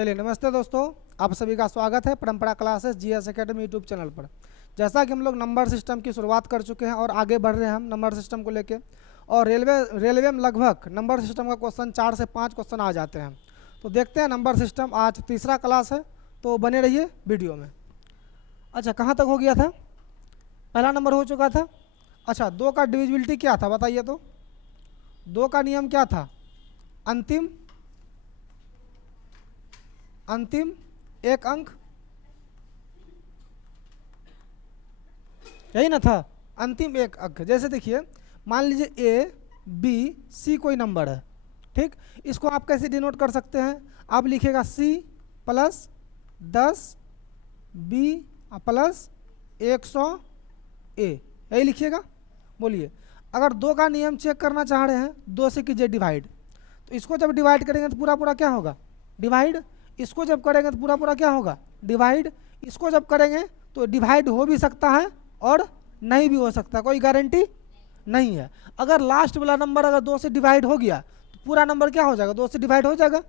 चलिए नमस्ते दोस्तों, आप सभी का स्वागत है परंपरा classes GS academy YouTube channel पर। जैसा कि हम लोग नंबर सिस्टम की शुरुआत कर चुके हैं और आगे बढ़ रहे हैं हम नंबर सिस्टम को लेके। और रेलवे में लगभग नंबर सिस्टम का क्वेश्चन 4 से 5 क्वेश्चन आ जाते हैं। तो देखते हैं नंबर सिस्टम, आज तीसरा क्लास है, तो बने रहिए वीडियो में। अच्छा, कहाँ तक हो गया था? पहला नंबर हो चुका था। अच्छा, 2 का डिविजिबिलिटी क्या था बताइए तो? 2 का नियम क्या था? अंतिम एक अंक, यही ना था? अंतिम एक अंक। जैसे देखिए, मान लीजिए ए बी सी कोई नंबर है, ठीक। इसको आप कैसे डिनोट कर सकते हैं? आप लिखिएगा सी प्लस 10 बी प्लस 100 ए, यही लिखिएगा। बोलिए, अगर 2 का नियम चेक करना चाह रहे हैं, 2 से कीजिए डिवाइड। तो इसको जब डिवाइड करेंगे तो पूरा पूरा क्या होगा? डिवाइड। इसको जब करेंगे तो पूरा पूरा क्या होगा? डिवाइड। इसको जब करेंगे तो डिवाइड हो भी सकता है और नहीं भी हो सकता, कोई गारंटी नहीं है। अगर लास्ट वाला नंबर अगर 2 से डिवाइड हो गया तो पूरा नंबर क्या हो जाएगा? 2 से डिवाइड हो जाएगा।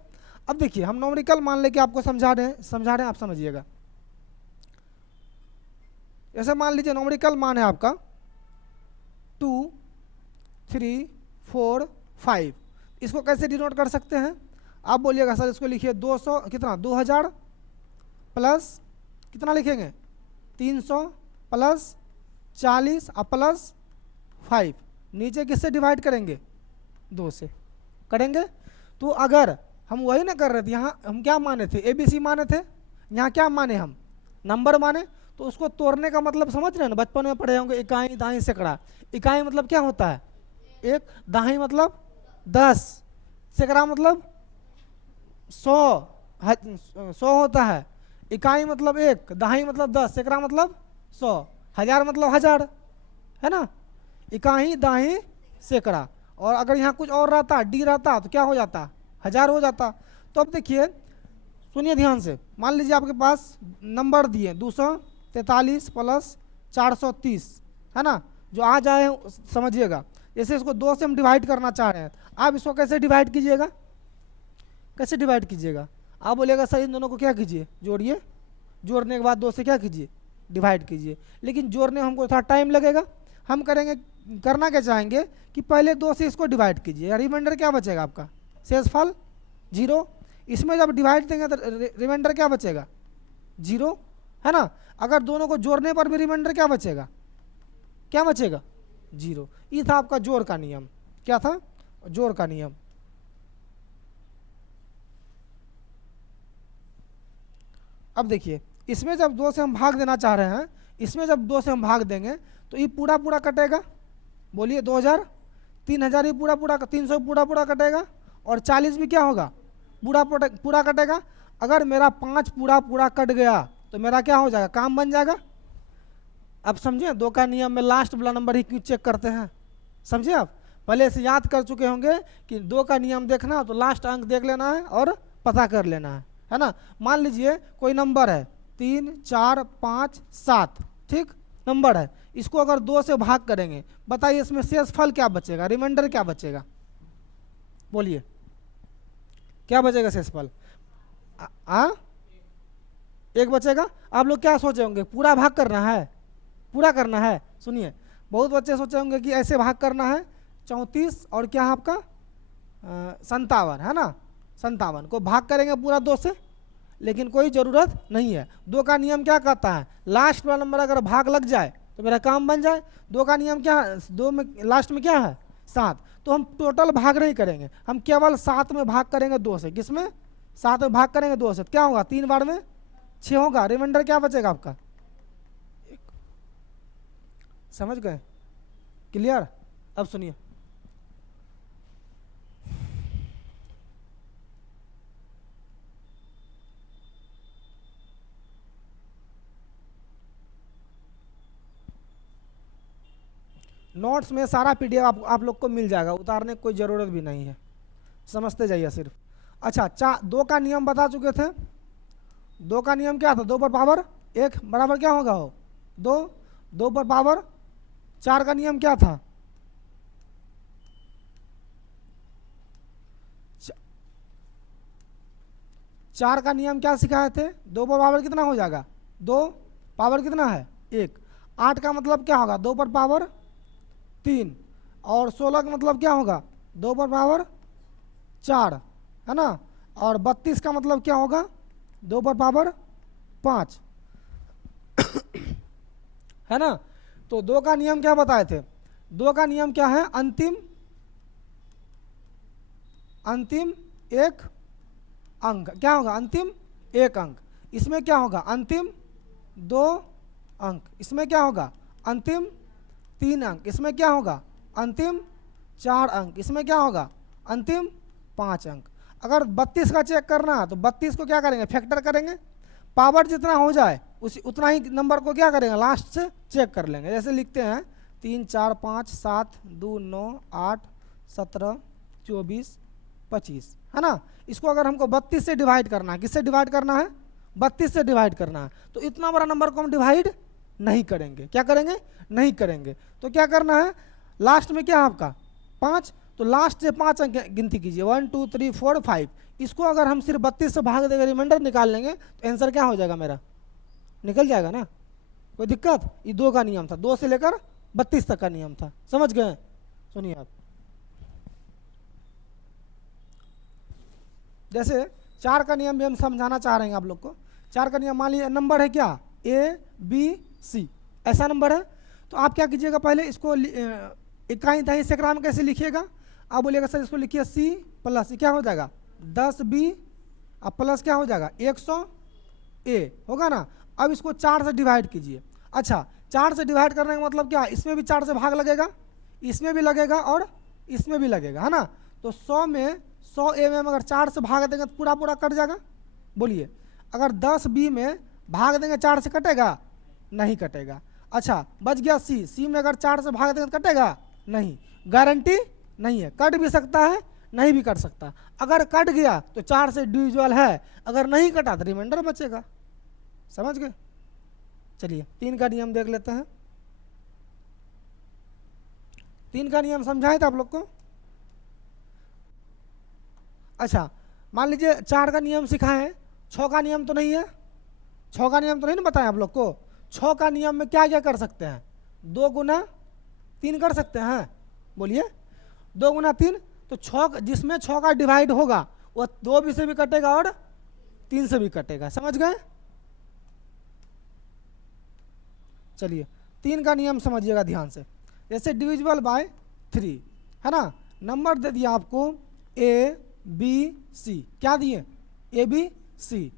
अब देखिए, हम नॉमरिकल मान लेके आपको समझा रहे हैं, आप समझिएगा। जैसे मान लीजिए नॉमरिकल मान है आपका 2 3 4 5। इसको कैसे डिनोट कर सकते हैं? आप बोलिएगा सर इसको लिखिए 200 कितना 2000 प्लस कितना लिखेंगे? 300 प्लस 40 और प्लस 5। नीचे किससे डिवाइड करेंगे? 2 से करेंगे। तो अगर हम वही ना कर रहे थे, यहाँ हम क्या माने थे? ABC माने थे। यहाँ क्या माने हम? नंबर माने। तो उसको तोड़ने का मतलब समझ रहे हैं ना, बचपन में पढ़े होंगे, इकाई दाई सैकड़ा। इकाई मतलब क्या होता है? 1, दाई मतलब 10, सैकड़ा मतलब 100 होता है। इकाई मतलब 1, दहाई मतलब 10, सैकड़ा मतलब 100, हजार मतलब 1000, है ना? इकाई दाई सैकड़ा। और अगर यहाँ कुछ और रहता, डी रहता, तो क्या हो जाता? 1000 हो जाता। तो अब देखिए, सुनिए ध्यान से। मान लीजिए आपके पास नंबर दिए 243 प्लस 430, है ना? जो आ जाए समझिएगा। जैसे इसको 2 से हम डिवाइड करना चाह रहे हैं, आप इसको कैसे डिवाइड कीजिएगा? कैसे डिवाइड कीजिएगा? आप बोलिएगा सर इन दोनों को क्या कीजिए? जोड़िए। जोड़ने के बाद 2 से क्या कीजिए? डिवाइड कीजिए। लेकिन जोड़ने में हमको थोड़ा टाइम लगेगा। हम करेंगे, करना क्या चाहेंगे कि पहले 2 से इसको डिवाइड कीजिए। रिमाइंडर क्या बचेगा आपका? शेषफल 0। इसमें जब डिवाइड देंगे तो रिमाइंडर क्या बचेगा? 0, है ना? अगर दोनों को जोड़ने पर भी रिमाइंडर क्या बचेगा? क्या बचेगा? 0। ये था आपका जोड़ का नियम। क्या था? जोड़ का नियम। अब देखिए, इसमें जब 2 से हम भाग देना चाह रहे हैं, इसमें जब 2 से हम भाग देंगे तो ये पूरा पूरा कटेगा। बोलिए 2000, 3000 ही पूरा पूरा, 300 पूरा पूरा कटेगा, और 40 भी क्या होगा? पूरा पूरा कटेगा। अगर मेरा 5 पूरा पूरा कट गया तो मेरा क्या हो जाएगा? काम बन जाएगा। अब समझे 2 का नियम में लास्ट वाला नंबर ही क्यों चेक करते हैं? समझे? आप पहले से याद कर चुके होंगे कि 2 का नियम देखना तो लास्ट अंक देख लेना है और पता कर लेना है ना? मान लीजिए कोई नंबर है 3 4 5 7, ठीक नंबर है। इसको अगर 2 से भाग करेंगे, बताइए इसमें शेषफल क्या बचेगा? रिमाइंडर क्या बचेगा? बोलिए, क्या बचेगा शेषफल? एक बचेगा। आप लोग क्या सोचे होंगे? पूरा भाग करना है, पूरा करना है। सुनिए, बहुत बच्चे सोचे होंगे कि ऐसे भाग करना है, 34 और क्या है आपका 57, है ना? 57 को भाग करेंगे पूरा 2 से, लेकिन कोई ज़रूरत नहीं है। 2 का नियम क्या कहता है? लास्ट वाला नंबर अगर भाग लग जाए तो मेरा काम बन जाए। 2 का नियम क्या है? 2 में लास्ट में क्या है? 7। तो हम टोटल भाग नहीं करेंगे, हम केवल 7 में भाग करेंगे 2 से। किस में? 7 में भाग करेंगे 2 से। क्या होगा? 3 बार में 6 होगा। रिमाइंडर क्या बचेगा आपका? समझ गए? क्लियर? अब सुनिए, नोट्स में सारा पीडीएफ आप लोग को मिल जाएगा, उतारने की कोई ज़रूरत भी नहीं है, समझते जाइए सिर्फ। अच्छा, 2 का नियम बता चुके थे। 2 का नियम क्या था? 2 पर पावर 1 बराबर क्या होगा? हो 2। 2 पर पावर 4 का नियम क्या था? 4 का नियम क्या सिखाए थे? 2 पर पावर कितना हो जाएगा? 2 पावर कितना है? 1। 8 का मतलब क्या होगा? 2 पर पावर 3। और 16 का मतलब क्या होगा? 2 पर पावर 4, है ना। और 32 का मतलब क्या होगा? 2 पर पावर 5, है ना। तो 2 का नियम क्या बताए थे? 2 का नियम क्या है? अंतिम एक अंक क्या होगा? अंतिम एक अंक। इसमें क्या होगा? अंतिम 2 अंक। इसमें क्या होगा? अंतिम 3 अंक। इसमें क्या होगा? अंतिम 4 अंक। इसमें क्या होगा? अंतिम 5 अंक। अगर 32 का चेक करना है तो 32 को क्या करेंगे? फैक्टर करेंगे। पावर जितना हो जाए उतना ही नंबर को क्या करेंगे? लास्ट से चेक कर लेंगे। जैसे लिखते हैं 3 4 5 7 2 9 8 17 24 25, है ना। इसको अगर हमको 32 से डिवाइड करना है, किससे डिवाइड करना है? 32 से डिवाइड करना है। तो इतना बड़ा नंबर को हम डिवाइड नहीं करेंगे। क्या करेंगे? नहीं करेंगे। तो क्या करना है? लास्ट में क्या है आपका? 5। तो लास्ट से 5 अंक गिनती कीजिए, 1 2 3 4 5। इसको अगर हम सिर्फ 32 से भाग देकर रिमाइंडर निकाल लेंगे तो आंसर क्या हो जाएगा? मेरा निकल जाएगा ना। कोई दिक्कत? ये 2 का नियम था, 2 से लेकर 32 तक का नियम था। समझ गए? सुनिए आप, जैसे 4 का नियम भी हम समझाना चाह रहे हैं आप लोग को। 4 का नियम, मान लीजिए नंबर है क्या? A B C, ऐसा नंबर है। तो आप क्या कीजिएगा? पहले इसको इकाई दहाई सैकड़ा में कैसे लिखिएगा? आप बोलिएगा सर इसको लिखिए C प्लस क्या हो जाएगा? 10B अब प्लस क्या हो जाएगा? 100 A होगा ना। अब इसको 4 से डिवाइड कीजिए। अच्छा, 4 से डिवाइड करने का मतलब क्या? इसमें भी 4 से भाग लगेगा, इसमें भी लगेगा और इसमें भी लगेगा, है ना। तो 100 में 100 A में अगर 4 से भाग देंगे तो पूरा पूरा कट जाएगा। बोलिए, अगर 10B में भाग देंगे 4 से कटेगा? नहीं कटेगा। अच्छा, बच गया C में अगर 4 से भाग देंगे तो कटेगा? नहीं। गारंटी नहीं है, कट भी सकता है, नहीं भी कट सकता। अगर कट गया तो 4 से डिविजिबल है, अगर नहीं कटा तो रिमाइंडर बचेगा। समझ गए? चलिए 3 का नियम देख लेते हैं। 3 का नियम समझाए थे आप लोग को? अच्छा, मान लीजिए 4 का नियम सिखाएं, 6 का नियम तो नहीं है। 6 का नियम तो नहीं ना बताया आप लोग को। 6 का नियम में क्या क्या कर सकते हैं? 2 गुना 3 कर सकते हैं। बोलिए, 2 गुना 3। तो 6 जिसमें 6 का डिवाइड होगा वो 2 भी से भी कटेगा और 3 से भी कटेगा। समझ गए? चलिए 3 का नियम समझिएगा ध्यान से। जैसे डिविजिबल बाय 3, है ना। नंबर दे दिया आपको A B C, क्या दिए? A B C,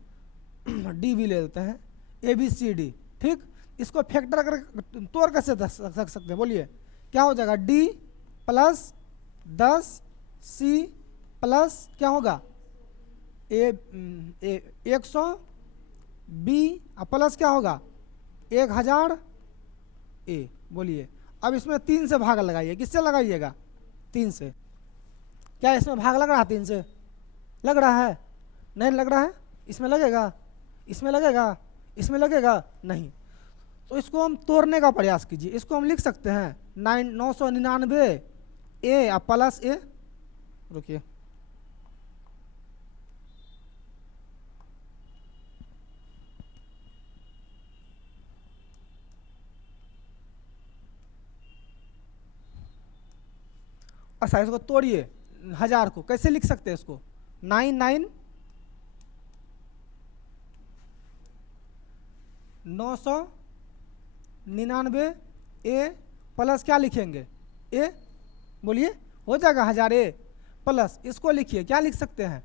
D भी ले लेते हैं, A B C D, ठीक। इसको फैक्टर कर तोड़ कैसे रख सकते हैं? बोलिए, क्या हो जाएगा? D प्लस 10 C प्लस क्या होगा? 100 B प्लस क्या होगा? 1000 A। बोलिए, अब इसमें 3 से भाग लगाइए। किससे लगाइएगा? 3 से। क्या इसमें भाग लग रहा है? 3 से लग रहा है? नहीं लग रहा है। इसमें लगेगा? इसमें लगेगा? इसमें लगेगा? नहीं। तो इसको हम तोड़ने का प्रयास कीजिए। इसको हम लिख सकते हैं 999 A प्लस A। रुकिए, अच्छा इसको तोड़िए। 1000 को कैसे लिख सकते हैं? इसको 999 A प्लस क्या लिखेंगे? A। बोलिए, हो जाएगा 1000 A प्लस इसको लिखिए, क्या लिख सकते हैं?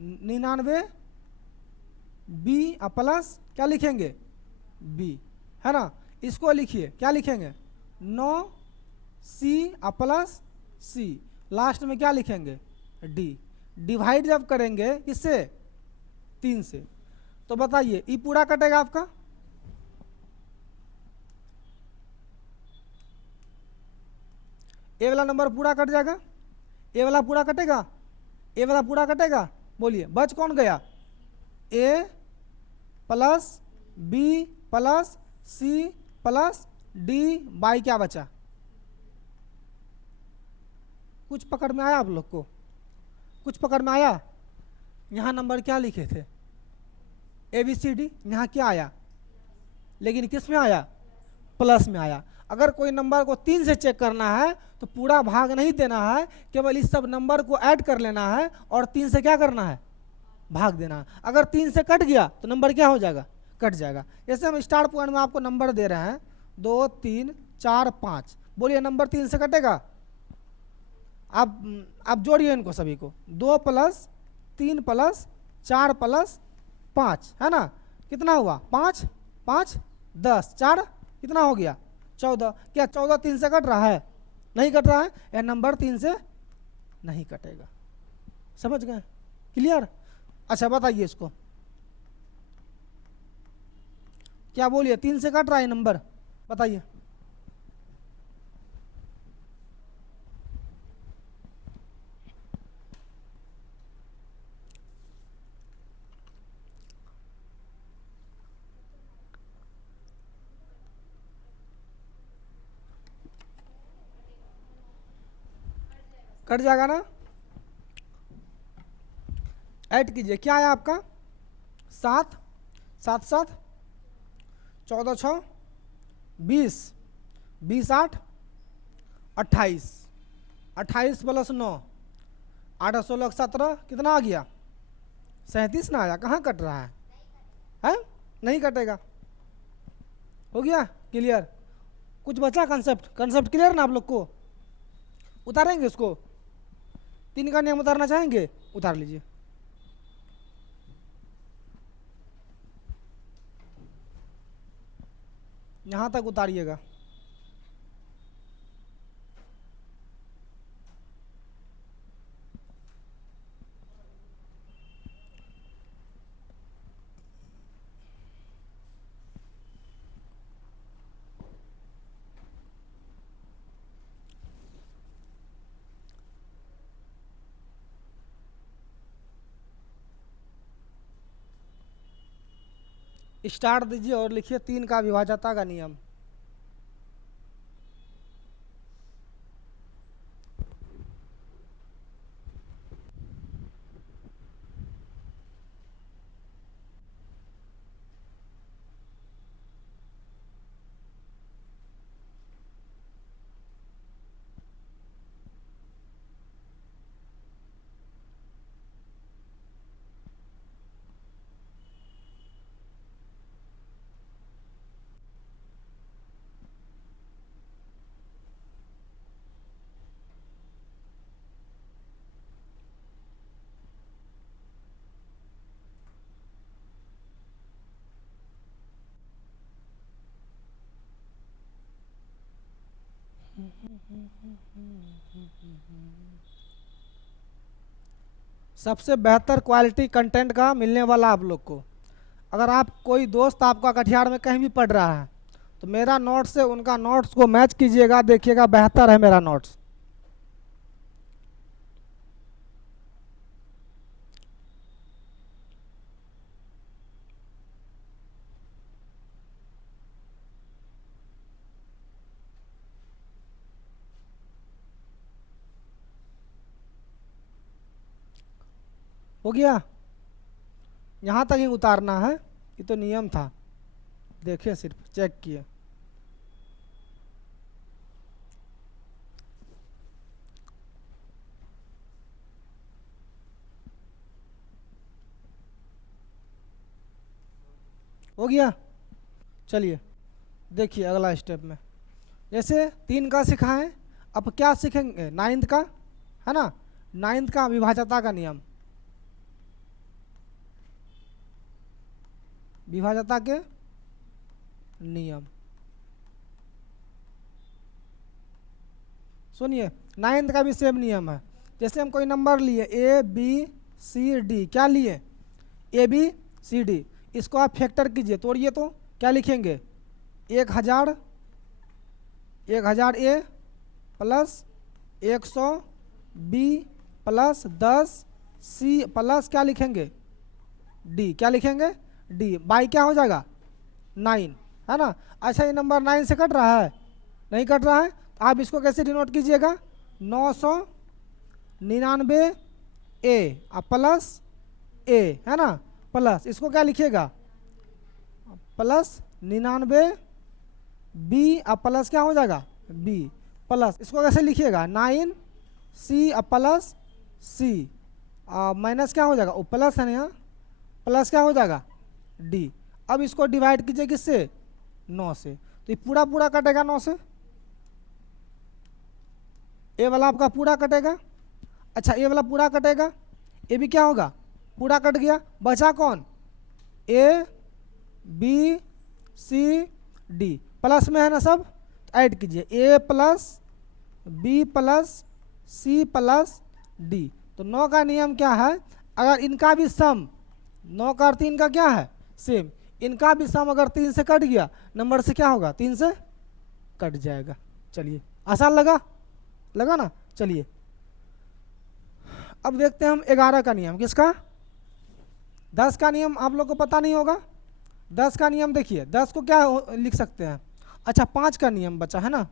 99 B प्लस क्या लिखेंगे? B, है ना। इसको लिखिए, क्या लिखेंगे? 9 C प्लस C, लास्ट में क्या लिखेंगे? D। डिवाइड जब करेंगे किससे? 3 से। तो बताइए ये पूरा कटेगा आपका? ए वाला नंबर पूरा कट जाएगा, ए वाला पूरा कटेगा, ए वाला पूरा कटेगा। बोलिए, बच कौन गया? A plus B plus C plus D by क्या बचा? कुछ पकड़ में आया आप लोग को? कुछ पकड़ में आया? यहाँ नंबर क्या लिखे थे, ABCD, यहाँ क्या आया, लेकिन किस में आया, प्लस में आया। अगर कोई नंबर को 3 से चेक करना है तो पूरा भाग नहीं देना है, केवल इस सब नंबर को ऐड कर लेना है और 3 से क्या करना है, भाग देना है। अगर 3 से कट गया तो नंबर क्या हो जाएगा, कट जाएगा। जैसे हम स्टार पॉइंट में आपको नंबर दे रहे हैं 2 3 4 5, बोलिए नंबर 3 से कटेगा। आप जोड़िए इनको सभी को, 2 + 3 + 4 + 5 है ना, कितना हुआ, 5 5 10, 4 कितना हो गया, 14। क्या 14 3 से कट रहा है, नहीं कट रहा है, यह नंबर 3 से नहीं कटेगा। समझ गए, क्लियर। अच्छा बताइए इसको, क्या बोलिए, 3 से कट रहा है नंबर, बताइए। कट जाएगा ना, ऐड कीजिए, क्या आया आपका, 7 7 7 14 6 20 20 8 28 28 + 9 8 16 17 कितना आ गया, 37 ना आया, कहाँ कट रहा है? नहीं कटेगा। हो गया क्लियर, कुछ बचा कंसेप्ट क्लियर ना आप लोग को। उतारेंगे इसको, 3 का नियम उतारना चाहेंगे, उतार लीजिए। यहाँ तक उतारिएगा। स्टार्ट दीजिए और लिखिए 3 का विभाज्यता का नियम। सबसे बेहतर क्वालिटी कंटेंट का मिलने वाला आप लोग को। अगर आप कोई दोस्त आपका कटिहार में कहीं भी पढ़ रहा है तो मेरा नोट्स से उनका नोट्स को मैच कीजिएगा, देखिएगा बेहतर है मेरा नोट्स। हो गया, यहाँ तक ही उतारना है, ये तो नियम था, देखिए सिर्फ चेक किए। हो गया, चलिए देखिए अगला स्टेप में। जैसे 3 का सिखाएं, अब क्या सीखेंगे, 9th का, है ना, 9th का विभाज्यता का नियम, विभाज्यता के नियम। सुनिए 9th का भी सेम नियम है। जैसे हम कोई नंबर लिए ABCD, क्या लिए, ABCD, इसको आप फैक्टर कीजिए, तोड़िए तो क्या लिखेंगे, 1000 A plus 100 B plus 10 C plus क्या लिखेंगे, D, क्या लिखेंगे, D बाई क्या हो जाएगा, 9, है ना। अच्छा ये नंबर 9 से कट रहा है, नहीं कट रहा है, तो आप इसको कैसे डिनोट कीजिएगा, 999 A प्लस ए, है ना, प्लस इसको क्या लिखिएगा, प्लस 99 बी, अब प्लस क्या हो जाएगा बी, प्लस इसको कैसे लिखिएगा 9 सी, अब प्लस सी, माइनस क्या हो जाएगा, वो प्लस है ना यहाँ, प्लस क्या हो जाएगा डी। अब इसको डिवाइड कीजिए किससे, 9 से, तो ये पूरा पूरा कटेगा 9 से, ए वाला आपका पूरा कटेगा। अच्छा ए वाला पूरा कटेगा, ए भी क्या होगा पूरा कट गया, बचा कौन, A B C D, plus में है ना सब, तो ऐड कीजिए A plus B plus C plus D. तो 9 का नियम क्या है, अगर इनका भी सम 9 का 3 का क्या है सेम, इनका भी सम अगर 3 से कट गया नंबर से क्या होगा 3 से कट जाएगा। चलिए आसान लगा ना। चलिए अब देखते हैं हम 11 का नियम, किसका, 10 का नियम आप लोग को पता नहीं होगा। 10 का नियम देखिए, 10 को क्या लिख सकते हैं, अच्छा 5 का नियम बचा है ना,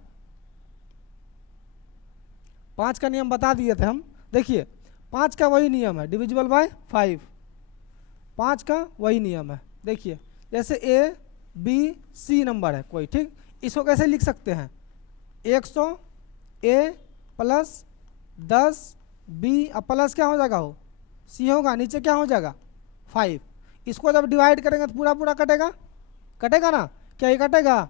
5 का नियम बता दिए थे हम। देखिए 5 का वही नियम है, डिविजिबल बाय 5, 5 का वही नियम है। देखिए जैसे ए बी सी नंबर है कोई, ठीक, इसको कैसे लिख सकते हैं 100 ए प्लस 10 बी, अब प्लस क्या हो जाएगा हो सी होगा, नीचे क्या हो जाएगा 5, इसको जब डिवाइड करेंगे तो पूरा पूरा कटेगा ना, क्या ये कटेगा,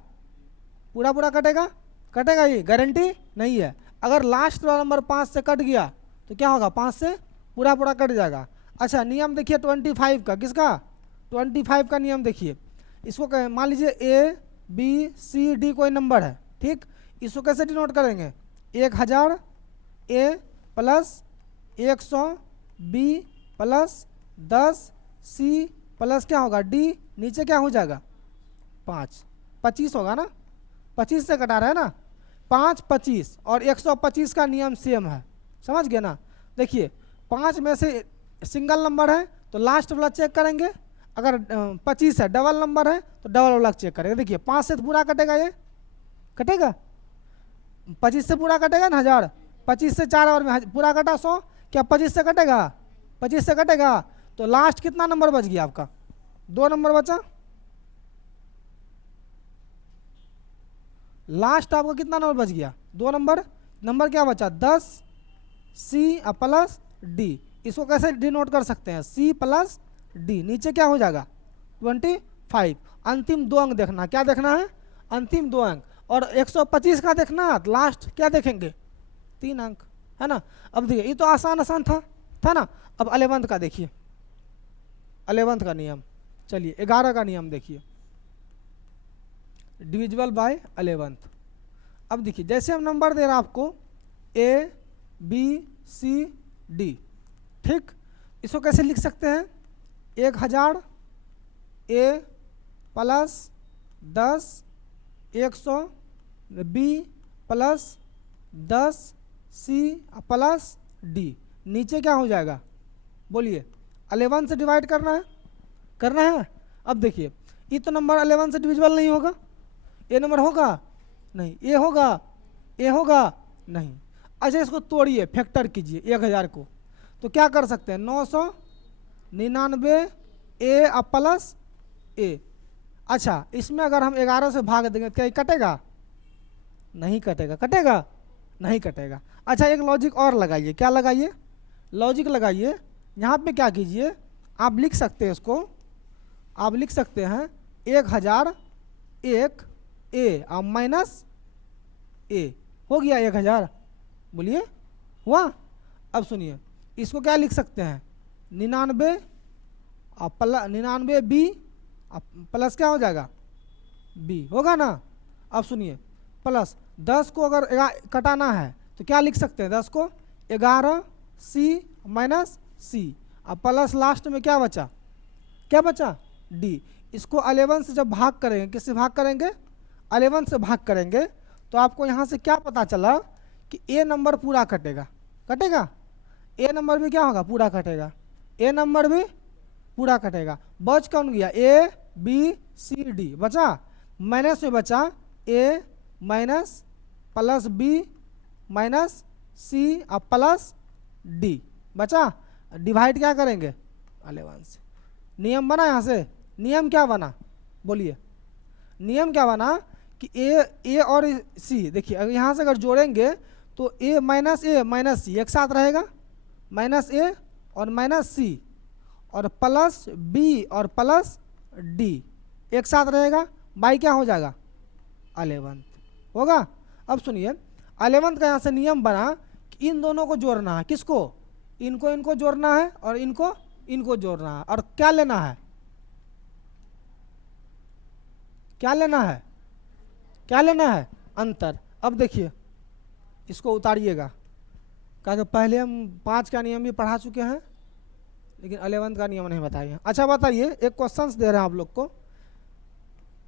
पूरा पूरा कटेगा ये गारंटी नहीं है। अगर लास्ट वाला नंबर 5 से कट गया तो क्या होगा 5 से पूरा पूरा कट जाएगा। अच्छा नियम देखिए 25 का, किसका 25 का नियम देखिए, इसको मान लीजिए ए बी सी डी कोई नंबर है, ठीक, इसको कैसे डिनोट करेंगे 1000 A plus 100 B plus 10 C plus क्या होगा डी, नीचे क्या हो जाएगा 5, 25 होगा ना, 25 से कटा रहा है ना, 5 25 और 125 का नियम सेम है, समझ गए ना। देखिए 5 में से सिंगल नंबर है तो लास्ट वाला चेक करेंगे, अगर 25 है डबल नंबर है तो डबल वाला चेक करेंगे। देखिए 5 से तो पूरा कटेगा, ये कटेगा, 25 से पूरा कटेगा ना 1000, 25 से 4 और में पूरा कटा 100, क्या 25 से कटेगा, 25 से कटेगा, तो लास्ट कितना नंबर बच गया आपका 2 नंबर बचा, लास्ट आपका कितना नंबर बच गया 2 नंबर, नंबर क्या बचा 10 सी प्लस डी। इसको कैसे डिनोट कर सकते हैं सी प्लस डी, नीचे क्या हो जाएगा 25, अंतिम 2 अंक देखना, क्या देखना है अंतिम 2 अंक, और 125 का देखना लास्ट क्या देखेंगे 3 अंक, है ना। अब देखिए ये तो आसान था ना। अब 11th का देखिए, 11th का नियम, चलिए 11 का नियम देखिए, डिविजिबल बाय 11th। अब देखिए जैसे हम नंबर दे रहा आपको ए बी सी डी, ठीक, इसको कैसे लिख सकते हैं 1000 A plus 10 100 B plus 10 C plus D, नीचे क्या हो जाएगा बोलिए 11 से डिवाइड करना है। अब देखिए ये तो नंबर 11 से डिविजिबल नहीं होगा, ए नंबर होगा नहीं, ए होगा नहीं। अच्छा इसको तोड़िए, फैक्टर कीजिए 1000 को, तो क्या कर सकते हैं 999 ए प्लस ए। अच्छा इसमें अगर हम 11 से भाग देंगे तो क्या कटेगा, नहीं कटेगा, नहीं कटेगा। अच्छा एक लॉजिक और लगाइए, क्या लगाइए, लॉजिक लगाइए, यहाँ पे क्या कीजिए आप लिख सकते हैं इसको, आप लिख सकते हैं 1000 एक ए और माइनस ए, हो गया 1000, बोलिए हुआ। अब सुनिए इसको क्या लिख सकते हैं 99 और प्लस 99 बी प्लस क्या हो जाएगा बी, होगा ना। अब सुनिए प्लस 10 को अगर कटाना है तो क्या लिख सकते हैं 10 को 11 सी माइनस सी, अब प्लस लास्ट में क्या बचा डी। इसको 11 से जब भाग करेंगे, किससे भाग करेंगे 11 से भाग करेंगे, तो आपको यहाँ से क्या पता चला कि ए नंबर पूरा कटेगा, ए नंबर भी क्या होगा पूरा कटेगा, ए नंबर भी पूरा कटेगा। बच कौन गया ए बी सी डी बचा, माइनस में बचा ए माइनस प्लस बी माइनस सी और प्लस डी बचा। डिवाइड क्या करेंगे 11 से। नियम बना यहाँ से, नियम क्या बना बोलिए, नियम क्या बना कि ए और सी, देखिए अगर यहाँ से अगर जोड़ेंगे तो ए माइनस सी एक साथ रहेगा, माइनस ए और माइनस सी और प्लस बी और प्लस डी एक साथ रहेगा, बाई क्या हो जाएगा 11 होगा। अब सुनिए 11 का यहाँ से नियम बना कि इन दोनों को जोड़ना है, किसको, इनको जोड़ना है और इनको जोड़ना है, और क्या लेना है, क्या लेना है, क्या लेना है, अंतर। अब देखिए इसको उतारिएगा, कहा पहले हम 5 का नियम भी पढ़ा चुके हैं लेकिन 11 का नियम नहीं बताइए। अच्छा बताइए, एक क्वेश्चंस दे रहे हैं आप लोग को,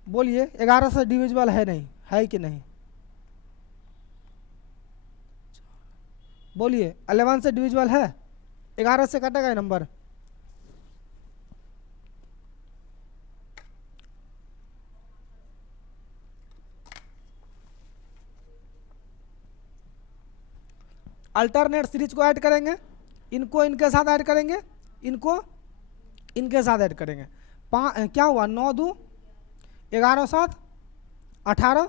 बोलिए 11 से डिविजिबल है नहीं, है कि नहीं, बोलिए 11 से डिविजिबल है, 11 से कटेगा ये नंबर, अल्टरनेट सीरीज को ऐड करेंगे, इनको इनके साथ ऐड करेंगे, इनको इनके साथ ऐड करेंगे, क्या हुआ 9 2 11 7 18,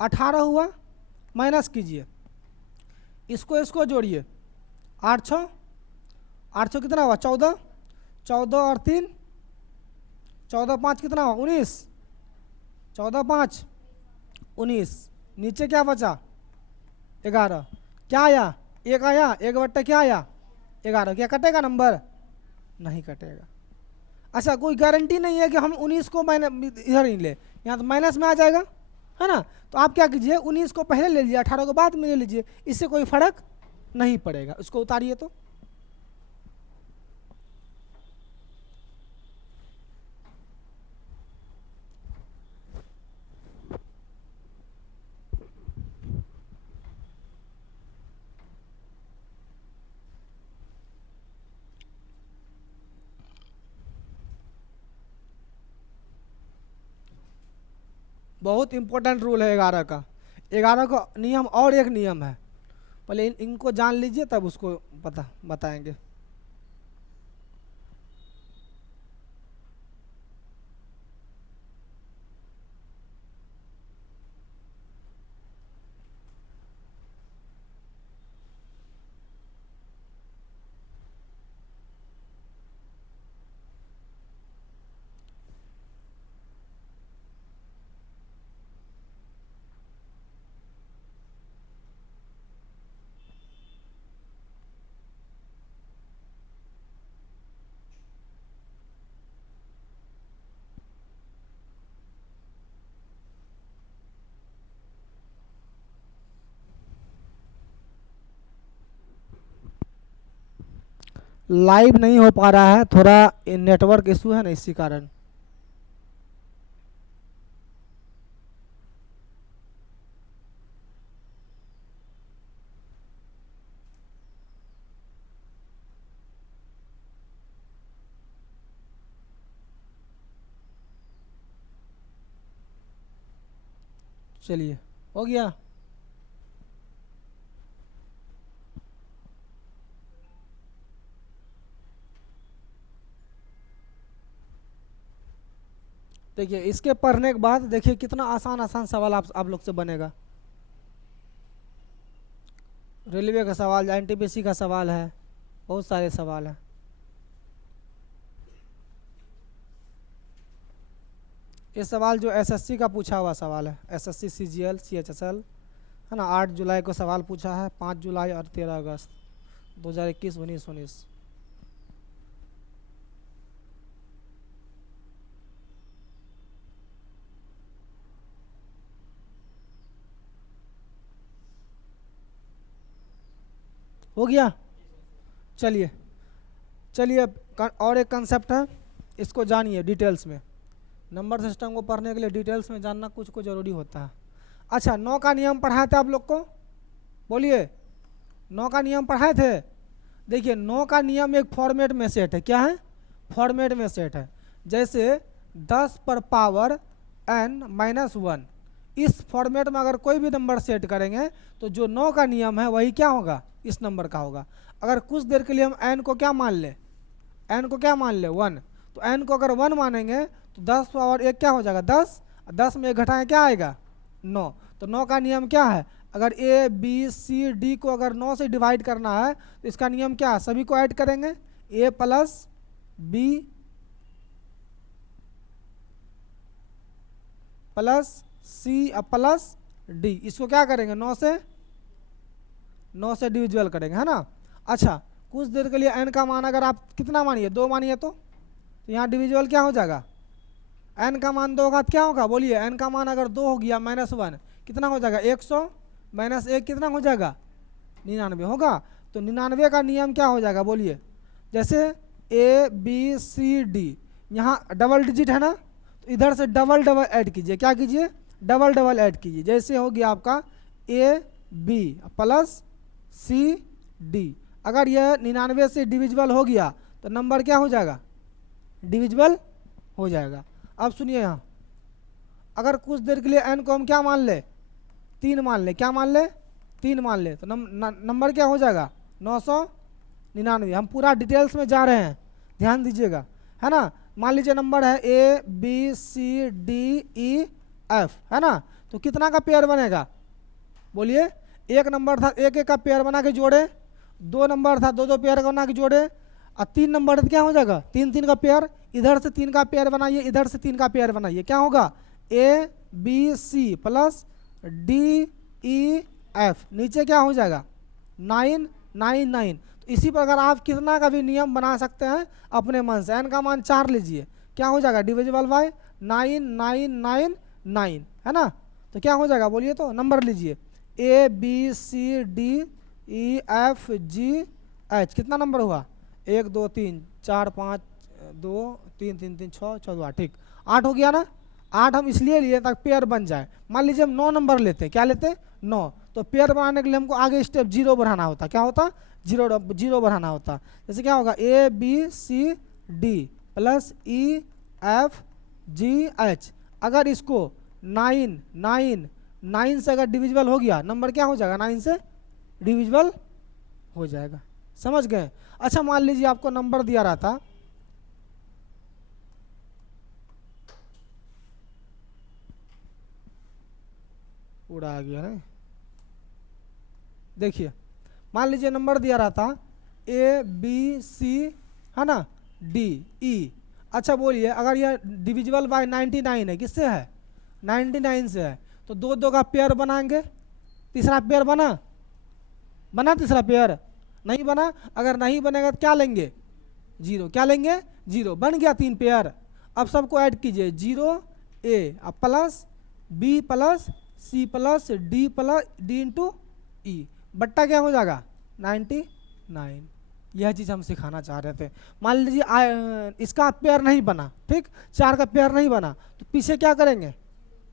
18 हुआ, माइनस कीजिए, इसको जोड़िए, 8 6 कितना हुआ 14, 14 और 3 14 5 कितना हुआ 19, 14 5 19, नीचे क्या बचा 11, क्या आया एक आया, एक बट्टा क्या आया 11, क्या कटेगा नंबर, नहीं कटेगा। अच्छा कोई गारंटी नहीं है कि हम 19 को माइनस इधर ही ले, यहाँ तो माइनस में आ जाएगा है ना, तो आप क्या कीजिए 19 को पहले ले लीजिए, 18 को बाद में ले लीजिए, इससे कोई फर्क नहीं पड़ेगा। उसको उतारिए तो, बहुत इंपॉर्टेंट रूल है 11 का, 11 का नियम और एक नियम है, पहले इनको जान लीजिए तब उसको बताएंगे। लाइव नहीं हो पा रहा है, थोड़ा नेटवर्क इशू है ना, इसी कारण। चलिए हो गया, देखिए इसके पढ़ने के बाद देखिए कितना आसान आसान सवाल आप लोग से बनेगा। रेलवे का सवाल, एनटीपीसी का सवाल है, बहुत सारे सवाल हैं। ये सवाल जो एसएससी का पूछा हुआ सवाल है, एसएससी सीजीएल सीएचएसएल है ना, 8 जुलाई को सवाल पूछा है, 5 जुलाई और 13 अगस्त 2021 19 हो गया। चलिए चलिए और एक कंसेप्ट है, इसको जानिए डिटेल्स में। नंबर सिस्टम को पढ़ने के लिए डिटेल्स में जानना कुछ को ज़रूरी होता है। अच्छा 9 का नियम पढ़ाए थे आप लोग को, बोलिए 9 का नियम पढ़ाए थे। देखिए 9 का नियम एक फॉर्मेट में सेट है, क्या है फॉर्मेट में सेट है, जैसे 10 पर पावर n-1, इस फॉर्मेट में अगर कोई भी नंबर सेट करेंगे तो जो 9 का नियम है वही क्या होगा, इस नंबर का होगा। अगर कुछ देर के लिए हम n को क्या मान लें, एन को क्या मान ले 1, तो एन को अगर 1 मानेंगे तो 10 पावर 1 क्या हो जाएगा 10, 10 में 1 घटाएं क्या आएगा 9। तो 9 का नियम क्या है, अगर ए बी सी डी को अगर 9 से डिवाइड करना है तो इसका नियम क्या है, सभी को ऐड करेंगे, A plus B plus C plus D, इसको क्या करेंगे 9 से डिविजिबल करेंगे, है ना। अच्छा, कुछ देर के लिए एन का मान अगर आप कितना मानिए 2 मानिए तो यहाँ डिविजिबल क्या हो जाएगा, एन का मान 2 होगा तो क्या होगा बोलिए, एन का मान अगर 2 हो गया -1 कितना हो जाएगा 100 -1 कितना हो जाएगा 99 होगा। तो 99 का नियम क्या हो जाएगा बोलिए, जैसे ए बी सी डी यहाँ डबल डिजिट है ना, तो इधर से डबल डबल ऐड कीजिए, क्या कीजिए डबल डबल ऐड कीजिए, जैसे हो गया आपका A B plus C D. अगर यह 99 से डिविजिबल हो गया तो नंबर क्या हो जाएगा डिविजिबल हो जाएगा। अब सुनिए यहाँ, अगर कुछ देर के लिए एन को हम क्या मान ले 3 मान ले, क्या मान ले 3 मान ले, तो नंबर क्या हो जाएगा 999। हम पूरा डिटेल्स में जा रहे हैं, ध्यान दीजिएगा, है ना। मान लीजिए नंबर है A B C D E F, है ना, तो कितना का पेयर बनेगा बोलिए, एक नंबर था एक एक का पेयर बना के जोड़े, 2 नंबर था 2 पेयर बना के जोड़े, और 3 नंबर क्या हो जाएगा 3 का पेयर, इधर से 3 का पेयर बनाइए, इधर से 3 का पेयर बनाइए, क्या होगा A B C plus D E F, नीचे क्या हो जाएगा 999। तो इसी प्रकार आप कितना का भी नियम बना सकते हैं अपने मन से। एन का मान 4 लीजिए, क्या हो जाएगा डिविजिबल बाय 9999, है ना। तो क्या हो जाएगा बोलिए, तो नंबर लीजिए A B C D E F G H, कितना नंबर हुआ 1 2 3 4 5 2 3 3 3 6 6 8, ठीक 8 हो गया ना। 8 हम इसलिए लिए ताकि पेयर बन जाए। मान लीजिए हम 9 नंबर लेते हैं, क्या लेते हैं 9, तो पेयर बनाने के लिए हमको आगे स्टेप 0 बढ़ाना होता, क्या होता 0 बढ़ाना होता। जैसे क्या होगा A B C D plus E F G H, अगर इसको 9 से अगर डिविजिबल हो गया नंबर क्या हो जाएगा 9 से डिविजिबल हो जाएगा, समझ गए। अच्छा, मान लीजिए आपको नंबर दिया रहा था पूरा आ गया है, देखिए मान लीजिए नंबर दिया रहा था ए बी सी, है ना, डी ई। अच्छा बोलिए, अगर यह डिविजिबल बाय 99 है, किससे है 99 से है, तो 2 का पेयर बनाएंगे, तीसरा पेयर बना तीसरा पेयर नहीं बना, अगर नहीं बनेगा तो क्या लेंगे 0, क्या लेंगे 0, बन गया 3 पेयर। अब सबको ऐड कीजिए 0 A plus B plus C plus D into E, बट्टा क्या हो जाएगा 99। यह चीज़ हम सिखाना चाह रहे थे। मान लीजिए इसका पेयर नहीं बना, ठीक 4 का पेयर नहीं बना, तो पीछे क्या करेंगे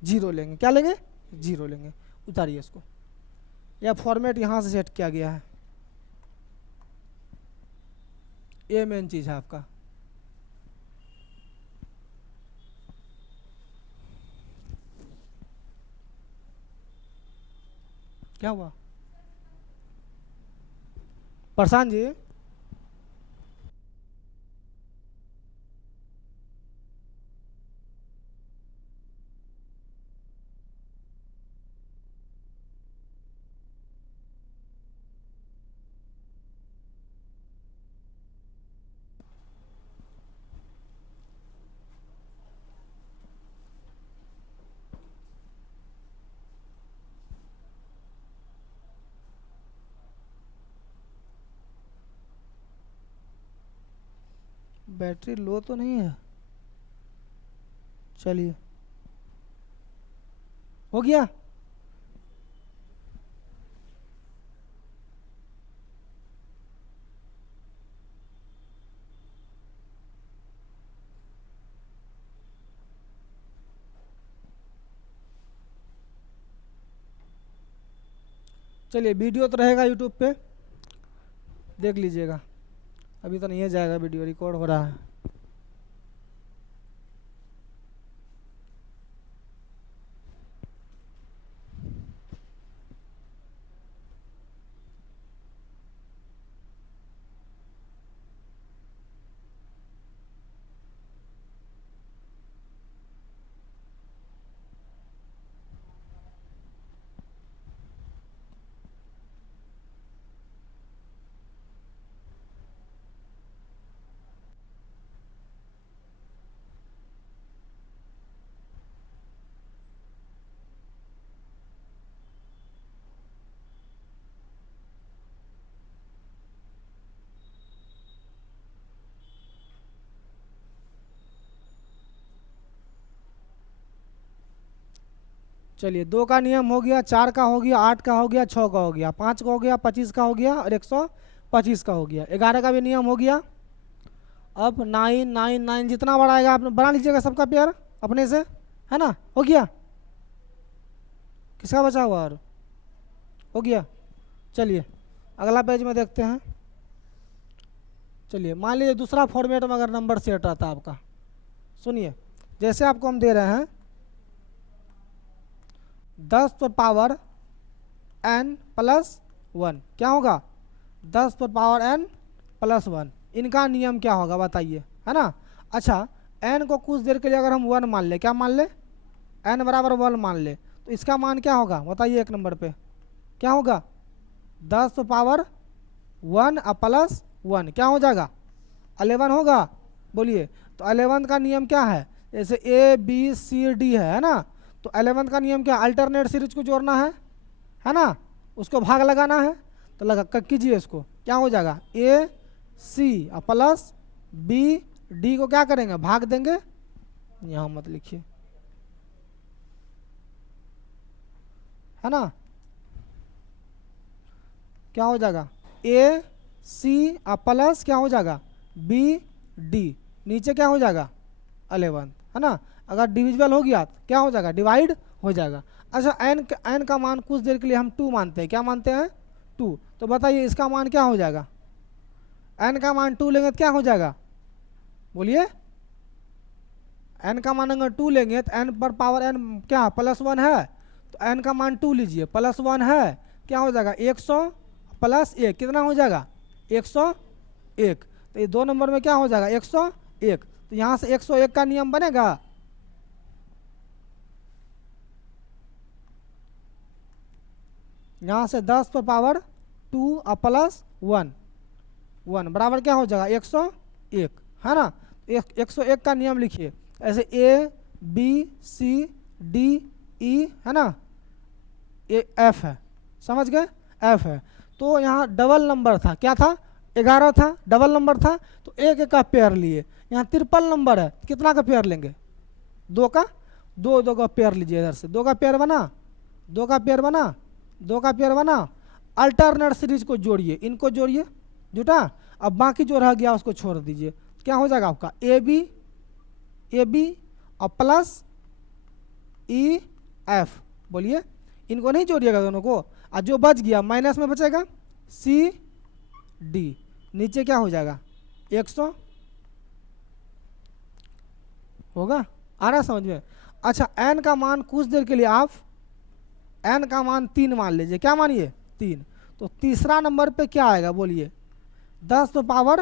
0 लेंगे, क्या लेंगे 0 लेंगे। उतारिए इसको, यह फॉर्मेट यहाँ से सेट किया गया है, ये मेन चीज़ है आपका। क्या हुआ प्रशांत जी, बैटरी लो तो नहीं है, चलिए हो गया। चलिए वीडियो तो रहेगा यूट्यूब पे, देख लीजिएगा, अभी तो नहीं है जाएगा, वीडियो रिकॉर्ड हो रहा है। चलिए 2 का नियम हो गया, 4 का हो गया, 8 का हो गया, 6 का हो गया, 5 का हो गया, 25 का हो गया और 125 का हो गया, 11 का भी नियम हो गया। अब 9 9 9 जितना बढ़ाएगा आप बना लीजिएगा सबका पेयर अपने से, है ना। हो गया, किसका बचा हुआ और हो गया। चलिए अगला पेज में देखते हैं। चलिए मान लीजिए दूसरा फॉर्मेट में अगर नंबर सेट रहता आपका, सुनिए जैसे आपको हम दे रहे हैं 10 पर पावर n प्लस 1, क्या होगा 10 पर पावर n प्लस 1, इनका नियम क्या होगा बताइए, है ना। अच्छा n को कुछ देर के लिए अगर हम 1 मान ले, क्या मान ले, n बराबर 1 मान ले, तो इसका मान क्या होगा बताइए, एक नंबर पे क्या होगा 10 पर पावर 1 प्लस 1 क्या हो जाएगा 11 होगा। बोलिए तो 11 का नियम क्या है, जैसे ए बी सी डी है ना, तो 11 का नियम क्या, अल्टरनेट सीरीज को जोड़ना है ना, उसको भाग लगाना है, तो लगा कीजिए इसको, क्या हो जाएगा ए सी प्लस बी डी को क्या करेंगे भाग देंगे, यहाँ मत लिखिए, है ना, क्या हो जाएगा ए सी प्लस क्या हो जाएगा बी डी, नीचे क्या हो जाएगा 11, है ना। अगर डिविजिबल हो गया तो क्या हो जाएगा डिवाइड हो जाएगा। अच्छा एन का मान कुछ देर के लिए हम 2 मानते हैं, क्या मानते हैं 2, तो बताइए इसका मान क्या हो जाएगा, एन का मान 2 लेंगे तो क्या हो जाएगा, बोलिए एन का मान अगर 2 लेंगे तो एन पर पावर एन क्या प्लस 1 है, तो एन का मान 2 लीजिए, प्लस 1 है, क्या हो जाएगा 100 प्लस 1 कितना हो जाएगा 101, तो ये 2 नंबर में क्या हो जाएगा 101, तो यहाँ से 101 का नियम बनेगा, यहाँ से 10 पर पावर 2 प्लस 1 बराबर क्या हो जाएगा 101, है ना। 101 का नियम लिखिए, ऐसे ए बी सी डी ई है ना, ये एफ है, समझ गए एफ है, तो यहाँ डबल नंबर था, क्या था 11 था, डबल नंबर था, तो एक का पेयर लिए, यहाँ ट्रिपल नंबर है, कितना का पेयर लेंगे 2 का, दो का पेयर लीजिए, इधर से 2 का पेयर बना, 2 का पेयर बना, 2 का पेयर बना, अल्टरनेट सीरीज को जोड़िए, इनको जोड़िए जुटा, अब बाकी जो रह गया उसको छोड़ दीजिए, क्या हो जाएगा आपका ए बी और प्लस ई एफ, बोलिए इनको नहीं जोड़िएगा दोनों को, और जो बच गया माइनस में बचेगा सी डी, नीचे क्या हो जाएगा 100 होगा, आ रहा समझ में। अच्छा एन का मान कुछ देर के लिए आप एन का मान 3 मान लीजिए, क्या मानिए 3, तो तीसरा नंबर पे क्या आएगा बोलिए 10 तो पावर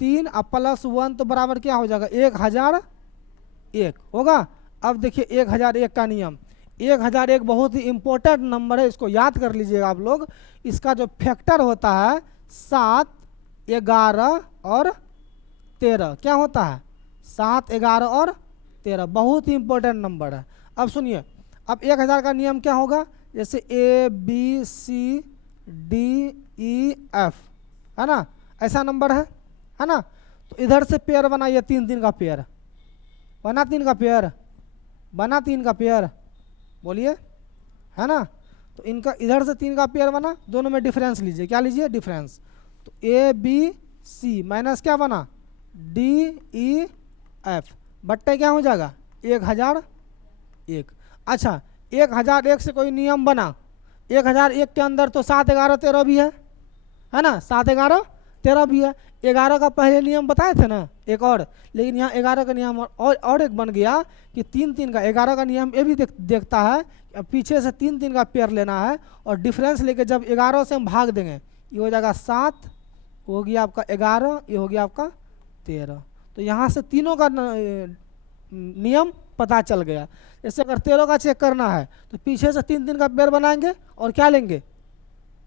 3 और प्लस 1 तो बराबर क्या हो जाएगा 1001 होगा। अब देखिए 1001 का नियम, 1001 बहुत ही इंपॉर्टेंट नंबर है, इसको याद कर लीजिएगा आप लोग, इसका जो फैक्टर होता है 7 11 और 13, क्या होता है 7 11 और 13, बहुत ही इंपॉर्टेंट नंबर है। अब सुनिए, अब 1000 का नियम क्या होगा, जैसे A B C D E F, है ना, ऐसा नंबर है ना, तो इधर से पेयर बनाइए 3 3 का पेयर बना, 3 का पेयर बना, 3 का पेयर बोलिए, है ना, तो इनका इधर से 3 का पेयर बना, दोनों में डिफरेंस लीजिए, क्या लीजिए डिफरेंस, तो ए बी सी माइनस क्या बना डी ई एफ बट्टे क्या हो जाएगा 1001। अच्छा 1001 से कोई नियम बना, 1001 के अंदर तो 7 11 13 भी है ना, 7 11 13 भी है, 11 का पहले नियम बताए थे ना एक और, लेकिन यहाँ 11 का नियम और एक बन गया कि 3 3 का, 11 का नियम ये भी देखता है कि पीछे से 3 3 का पेयर लेना है, और डिफरेंस लेके जब 11 से हम भाग देंगे, ये हो जाएगा 7, हो गया आपका 11, ये हो गया आपका 13, तो यहाँ से तीनों का नियम पता चल गया। जैसे अगर 13 का चेक करना है तो पीछे से 3 3 का पेयर बनाएंगे और क्या लेंगे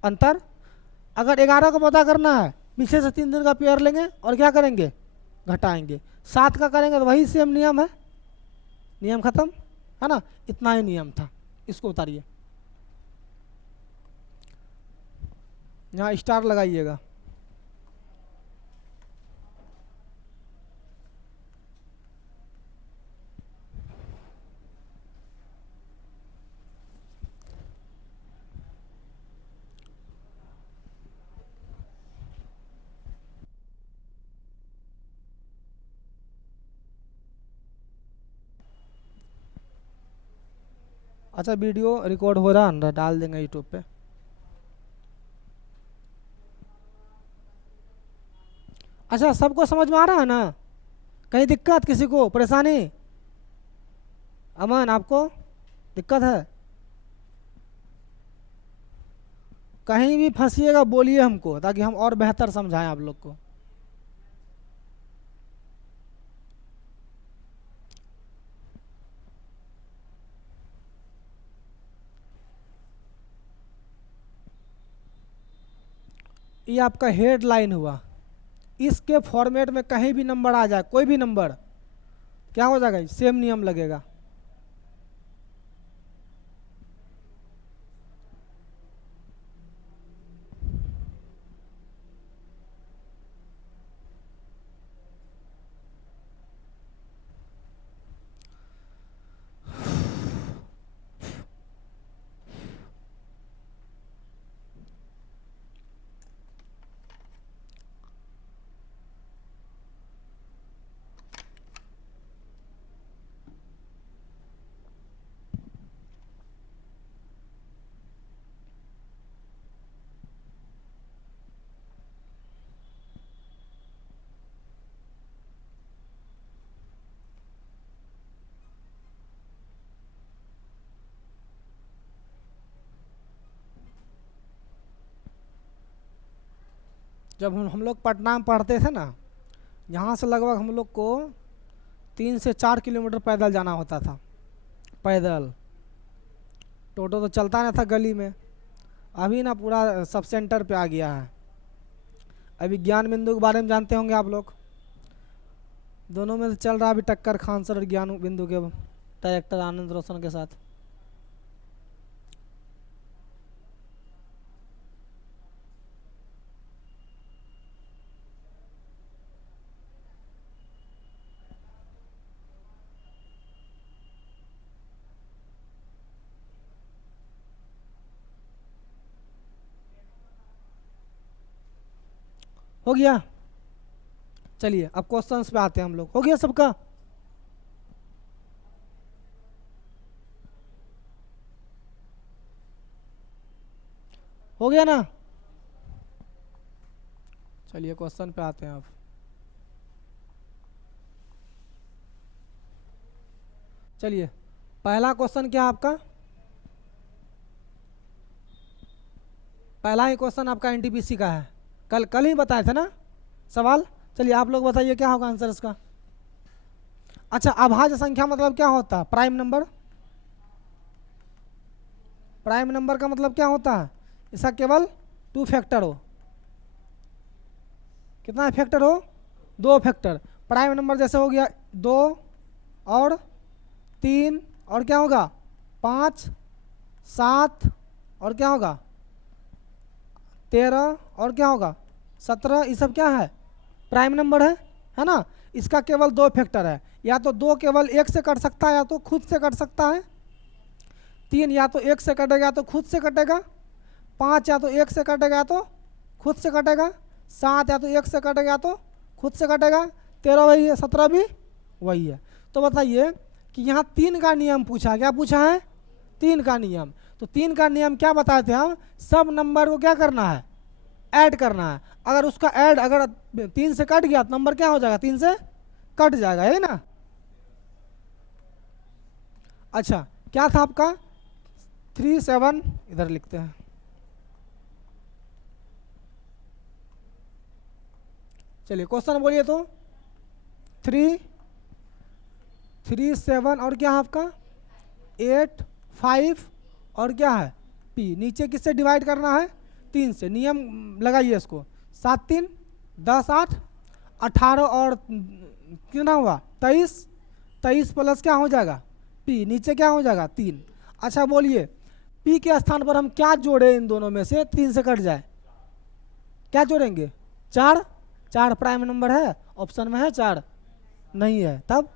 अंतर, अगर 11 का पता करना है पीछे से 3 3 का पेयर लेंगे और क्या करेंगे घटाएंगे, 7 का करेंगे तो वही सेम नियम है, नियम खत्म, है ना, इतना ही नियम था। इसको उतारिए, यहाँ स्टार लगाइएगा। अच्छा वीडियो रिकॉर्ड हो रहा है ना, डाल देंगे यूट्यूब पे। अच्छा सबको समझ में आ रहा है ना? कहीं दिक्कत, किसी को परेशानी? अमन आपको दिक्कत है? कहीं भी फंसिएगा बोलिए हमको, ताकि हम और बेहतर समझाएं आप लोग को। ये आपका हेडलाइन हुआ। इसके फॉर्मेट में कहीं भी नंबर आ जाए, कोई भी नंबर, क्या हो जाएगा? सेम नियम लगेगा। जब हम लोग पटना में पढ़ते थे ना, यहाँ से लगभग हम लोग को 3 से 4 किलोमीटर पैदल जाना होता था। पैदल, टोटो तो चलता नहीं था गली में। अभी ना पूरा सब सेंटर पे आ गया है। अभी ज्ञान बिंदु के बारे में जानते होंगे आप लोग। दोनों में से चल रहा अभी टक्कर, खान सर और ज्ञान बिंदु के डायरेक्टर आनंद रोशन के साथ। हो गया? चलिए अब क्वेश्चंस पे आते हैं हम लोग। हो गया सबका? हो गया ना? चलिए क्वेश्चन पे आते हैं अब। चलिए पहला क्वेश्चन क्या है आपका? पहला ही क्वेश्चन आपका एनटीपीसी का है। कल कल ही बताए थे ना सवाल। चलिए आप लोग बताइए क्या होगा आंसर इसका। अच्छा अभाज्य संख्या मतलब क्या होता है? Prime number. प्राइम नंबर का मतलब क्या होता है? इसका केवल 2 फैक्टर हो। कितना फैक्टर हो? 2 फैक्टर। प्राइम नंबर जैसे हो गया 2 और 3 और क्या होगा 5, 7 और क्या होगा 13 और क्या होगा 17। ये सब क्या है? प्राइम नंबर है ना। इसका केवल 2 फैक्टर है। या तो 2 केवल 1 से कट सकता है, या तो खुद से कट सकता है। 3 या तो 1 से कटेगा, या तो खुद से कटेगा। 5 या तो 1 से कटेगा, या तो खुद से कटेगा। 7 या तो 1 से कटेगा, या तो खुद से कटेगा। 13 वही है, 17 भी वही है। तो बताइए कि यहाँ 3 का नियम पूछा। क्या पूछा है? 3 का नियम। तो 3 का नियम क्या बताए थे हम? सब नंबर को क्या करना है? ऐड करना है। अगर उसका ऐड अगर 3 से कट गया तो नंबर क्या हो जाएगा? 3 से कट जाएगा, है ना। अच्छा क्या था आपका? 3 7 इधर लिखते हैं। चलिए क्वेश्चन बोलिए तो। 3 3 7 और क्या है आपका 8 5 और क्या है पी। नीचे किससे डिवाइड करना है? 3 से। नियम लगाइए इसको। 7 3 10 8 18 और कितना हुआ 23। 23 प्लस क्या हो जाएगा पी। नीचे क्या हो जाएगा 3। अच्छा बोलिए पी के स्थान पर हम क्या जोड़े इन दोनों में से? 3 से कट जाए क्या जोड़ेंगे? 4। 4 प्राइम नंबर है? ऑप्शन में है 4? नहीं है। तब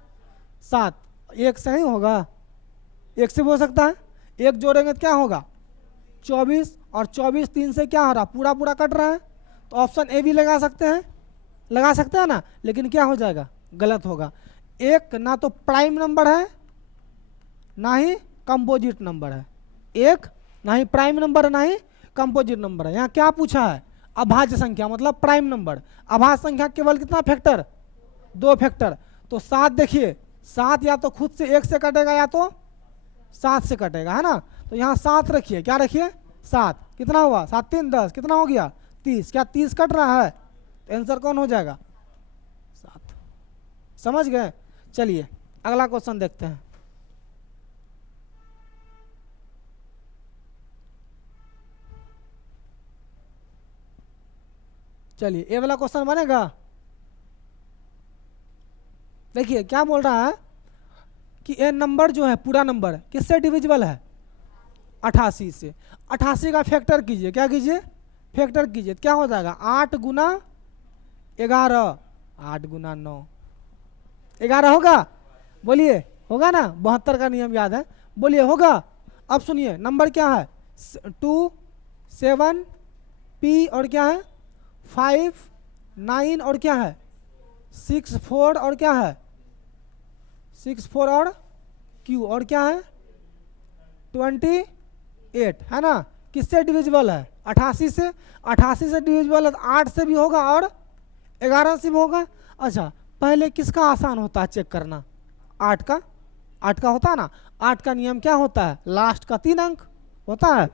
7। 1 से ही होगा? 1 से भी हो सकता है। 1 जोड़ेंगे तो क्या होगा 24। और 24 3 से क्या हो रहा? पूरा पूरा कट रहा है। तो ऑप्शन ए भी लगा सकते हैं, लगा सकते हैं ना। लेकिन क्या हो जाएगा? गलत होगा। 1 ना तो प्राइम नंबर है, ना ही कंपोजिट नंबर है, एक ना ही प्राइम नंबर है ना ही कंपोजिट नंबर है। यहाँ क्या पूछा है, अभाज्य संख्या मतलब प्राइम नंबर। अभाज्य संख्या केवल कितना फैक्टर, 2 फैक्टर। तो 7 देखिए, 7 या तो खुद से 1 से कटेगा या तो 7 से कटेगा, है ना। तो यहाँ 7 रखिए, क्या रखिए 7, कितना हुआ 7 3 10, कितना हो गया 30, क्या 30 कट रहा है, तो आंसर कौन हो जाएगा 7। समझ गए। चलिए अगला क्वेश्चन देखते हैं। चलिए ये वाला क्वेश्चन बनेगा। देखिए क्या बोल रहा है कि ये नंबर जो है पूरा नंबर किससे डिविजिबल है, 88 से। 88 का फैक्टर कीजिए, क्या कीजिए फैक्टर कीजिए, क्या हो जाएगा 8 गुना 11, 8 गुना 9, 11 होगा, बोलिए होगा ना, 72 का नियम याद है, बोलिए होगा। अब सुनिए नंबर क्या है 2 7 P और क्या है 5 9 और क्या है 6 4 और क्या है 6 4 और Q और क्या है 28, है ना। किससे डिविजिबल है 88 से। 88 से डिविजिबल है तो 8 से भी होगा और 11 से भी होगा। अच्छा पहले किसका आसान होता है चेक करना, 8 का होता है ना। 8 का नियम क्या होता है, लास्ट का 3 अंक होता है।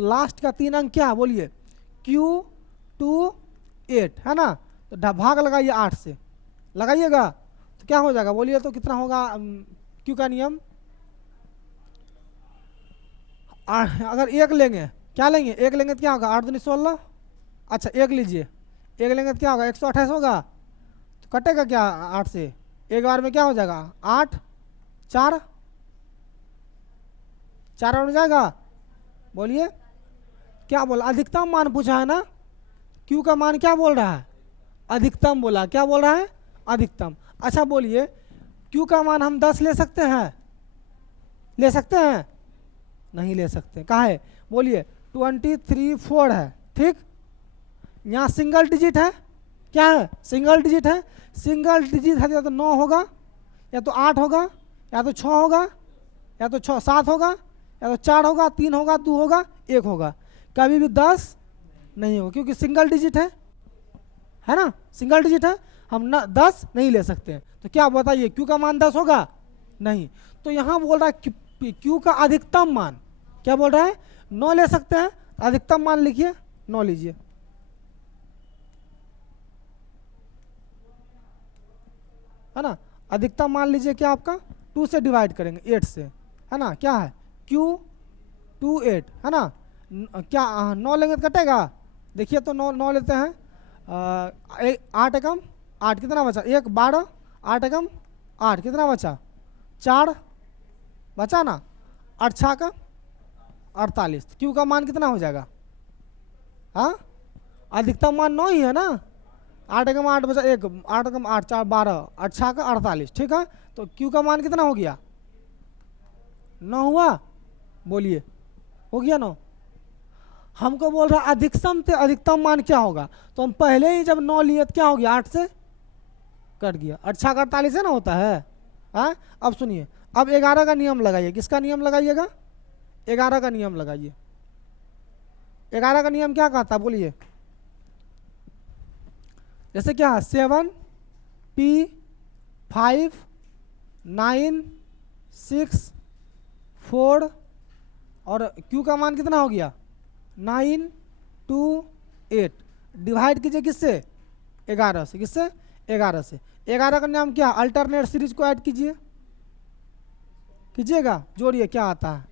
लास्ट का 3 अंक क्या बोलिए Q 2 8, है ना। तो भाग लगाइए 8 से, लगाइएगा तो क्या हो जाएगा बोलिए, तो कितना होगा Q का नियम। अगर 1 लेंगे, क्या लेंगे 1 लेंगे तो क्या होगा 8 दूनी 16। अच्छा 1 लीजिए, 1 लेंगे तो क्या होगा 128 होगा, तो कटेगा क्या 8 से, एक बार में क्या हो जाएगा 8 4 4 हो जाएगा। बोलिए क्या बोला, अधिकतम मान पूछा है ना। Q का मान क्या बोल रहा है, अधिकतम बोला, क्या बोल रहा है अधिकतम। अच्छा बोलिए Q का मान हम 10 ले सकते हैं, ले सकते हैं नहीं ले सकते, कहा है बोलिए 23 4 है, ठीक। यहाँ सिंगल डिजिट है, क्या है सिंगल डिजिट है। सिंगल डिजिट है या तो 9 होगा, या तो 8 होगा, या तो 6 होगा, या तो 6 7 होगा, या तो 4 होगा, 3 होगा, 2 होगा, 1 होगा। कभी भी 10 नहीं होगा क्योंकि सिंगल डिजिट है ना, सिंगल डिजिट है, हम ना 10 नहीं ले सकते हैं। तो क्या बताइए Q का मान 10 होगा नहीं। तो यहाँ बोल रहा है Q का अधिकतम मान, क्या बोल रहा है 9 ले सकते हैं, अधिकतम मान लिखिए 9 लीजिए, है ना। अधिकतम मान लीजिए क्या आपका 2 से डिवाइड करेंगे 8 से, है ना। क्या है Q 2 8, है ना। क्या 9 लेंगे तो कटेगा, देखिए तो 9 लेते हैं, 8 एकम 8 कितना बचा 1 12, 8 एकम 8 कितना बचा 4 बचा ना, 8 6 का 48। Q का मान कितना हो जाएगा, हाँ अधिकतम मान 9 ही है ना। 8 एकम 8 बचा 1, 8 एकम 8 4 12, 8 6 का 48, ठीक है। तो Q का मान कितना हो गया 9 हुआ, बोलिए हो गया 9। हमको बोल रहा अधिकतम से अधिकतम मान क्या होगा, तो हम पहले ही जब 9 लिए तो क्या हो गया 8 से कट गया, 8 6 का 48 है ना होता है, हाँ। अब सुनिए अब 11 का नियम लगाइए, किसका नियम लगाइएगा 11 का नियम लगाइए। 11 का नियम क्या कहता है बोलिए, जैसे क्या है 7 P 5 9 6 4 और Q का मान कितना हो गया 9 2 8, डिवाइड कीजिए किससे 11 से, किससे 11 से। 11 का नाम क्या, अल्टरनेट सीरीज को ऐड कीजिए, कीजिएगा जोड़िए क्या आता है।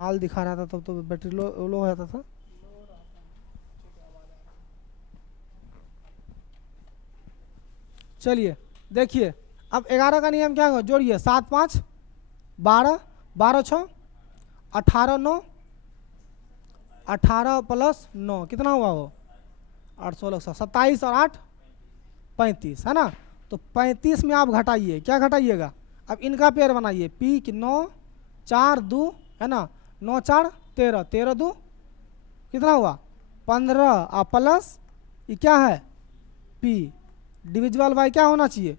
हाल दिखा रहा था तब तो बैटरी लो हो जाता था। चलिए देखिए अब 11 का नियम क्या होगा, जोड़िए 7 5 12, 12 6 18 9, 18 प्लस 9 कितना हुआ वो 8 16 27 और 8 35 है ना। तो 35 में आप घटाइए, क्या घटाइएगा, अब इनका पेयर बनाइए, पी की 9 4 2 है ना, 9 4 13, 13 2 कितना हुआ 15 और प्लस ये क्या है पी, डिविजिबल बाई क्या होना चाहिए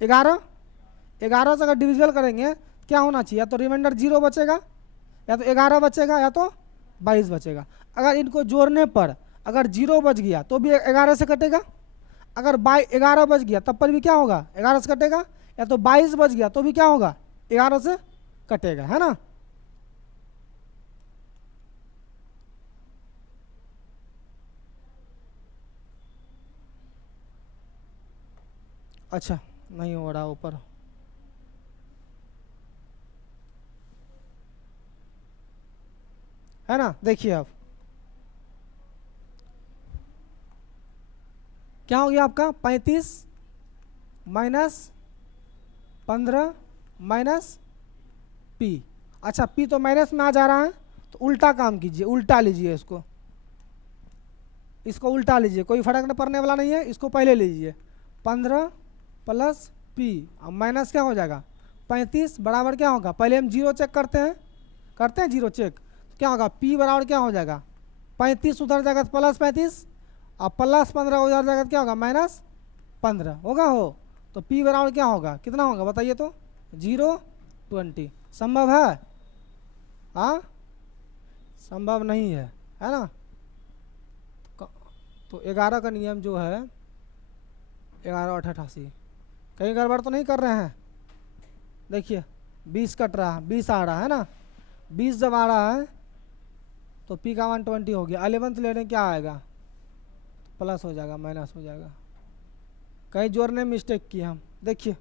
11, 11 से अगर डिविजिबल करेंगे क्या होना चाहिए, या तो रिमाइंडर 0 बचेगा, या तो 11 बचेगा, या तो 22 बचेगा। अगर इनको जोड़ने पर अगर 0 बच गया तो भी 11 से कटेगा, अगर 11 बच गया तब पर भी क्या होगा 11 से कटेगा, या तो 22 बच गया तो भी क्या होगा 11 से कटेगा, है ना। अच्छा नहीं हो रहा ऊपर, है ना। देखिए आप क्या हो गया आपका 35 माइनस 15 माइनस पी। अच्छा पी तो माइनस में आ जा रहा है, तो उल्टा काम कीजिए, उल्टा लीजिए इसको, इसको उल्टा लीजिए, कोई फर्क नहीं पड़ने वाला नहीं है, इसको पहले लीजिए 15 प्लस पी अब माइनस क्या हो जाएगा 35 बराबर क्या होगा, पहले हम जीरो चेक करते हैं जीरो चेक, तो क्या होगा पी बराबर क्या हो जाएगा 35 उधर जाएगा तो प्लस 35 और प्लस 15 उधर जाएगा तो क्या होगा माइनस 15 होगा हो, तो पी बराबर क्या होगा कितना होगा बताइए तो 0 20 संभव है, हाँ संभव नहीं है ना। तो 11 का नियम जो है 11 8 88, कहीं गड़बड़ तो नहीं कर रहे हैं, देखिए 20 कट रहा है 20 आ रहा है ना, 20 जब आ रहा है तो पी का 120 हो गया, 11th लेने क्या आएगा प्लस हो जाएगा माइनस हो जाएगा, कहीं जोड़ने में मिस्टेक किए हम, देखिए